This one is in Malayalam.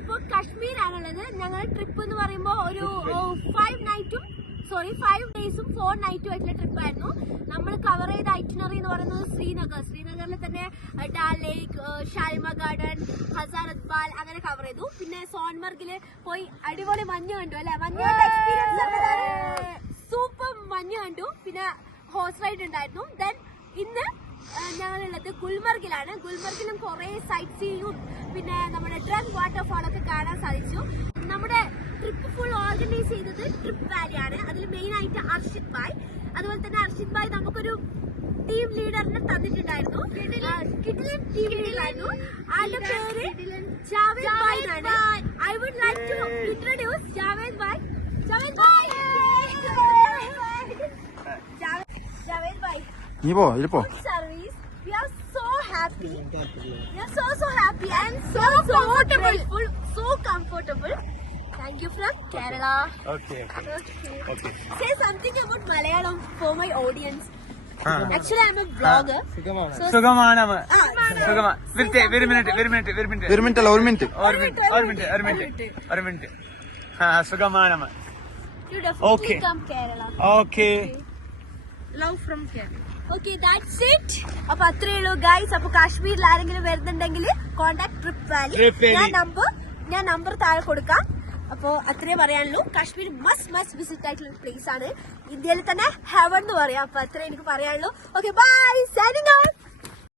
ഞങ്ങളിപ്പോ കശ്മീരാണുള്ളത്. ഞങ്ങളുടെ ട്രിപ്പ് എന്ന് പറയുമ്പോ ഒരു 5 ഡേയ്സും 4 നൈറ്റും ആയിട്ടുള്ള ട്രിപ്പായിരുന്നു. നമ്മൾ കവർ ചെയ്ത ഐറ്റിനറി എന്ന് പറയുന്നത് ശ്രീനഗറിൽ തന്നെ ഡാൽ ലേക്ക്, ഷാലിമ ഗാർഡൻ, ഹസാരത് ബാൽ അങ്ങനെ കവർ ചെയ്തു. പിന്നെ സോൺമർഗില് പോയി അടിപൊളി മഞ്ഞ് കണ്ടു അല്ലെ? മഞ്ഞ് എക്സ്പീരിയൻസ് സൂപ്പർ മഞ്ഞ് കണ്ടു. പിന്നെ ഹോഴ്സ് റൈഡ് ഉണ്ടായിരുന്നു. ദെൻ ഇന്ന് ഞങ്ങളുള്ളത് ഗുൽമർഗിലാണ്. ഗുൽമർഗിലും കുറെ സൈറ്റ് സീയിങ്ങും പിന്നെ നമ്മുടെ ഡ്രൺ വാട്ടർഫാൾ ഒക്കെ കാണാൻ സാധിച്ചു. നമ്മുടെ ട്രിപ്പ് ഫുൾ ഓർഗനൈസ് ചെയ്തത് ട്രിപ്പ് വാലിയാണ്. അതിൽ മെയിൻ ആയിട്ട് അർഷിദ് ഭായ്. അതുപോലെ തന്നെ അർഷിദ് ഭായ് നമുക്കൊരു ടീം ലീഡറിനെ തന്നിട്ടുണ്ടായിരുന്നു. കിടിലൻ ടീം ലീഡറായിരുന്നു. ആളുടെ പേര് ജാവേദ് ഭായ് എന്നാണ്. I would like to introduce Javed Bhai. Javed Bhai service. We are so happy. We are so happy and so grateful, so comfortable. Thank you from Kerala. Okay. Say something about Malayalam for my audience. Actually, I'm a blogger. സുഖമാണമ്മ. സുഖമാ. ഒരു minute. സുഖമാണമ്മ. You definitely come Kerala. Okay. Love from Kerala. Okay, that's it. അപ്പൊ അത്രേ ഉള്ളൂ ഗൈസ്. അപ്പൊ കാശ്മീരിൽ ആരെങ്കിലും വരുന്നുണ്ടെങ്കിൽ കോണ്ടാക്ട് ട്രിപ്പ് വാലി. ഞാൻ നമ്പർ താഴെ കൊടുക്കാം. അപ്പൊ അത്രേ പറയാനുള്ളൂ. കാശ്മീർ മസ്റ്റ് വിസിറ്റ് ആയിട്ടുള്ള പ്ലേസ് ആണ്. ഇന്ത്യയിൽ തന്നെ ഹെവൻ എന്ന് പറയാം. അപ്പൊ അത്രേ എനിക്ക് പറയാനുള്ളൂ. Okay, bye. Signing out.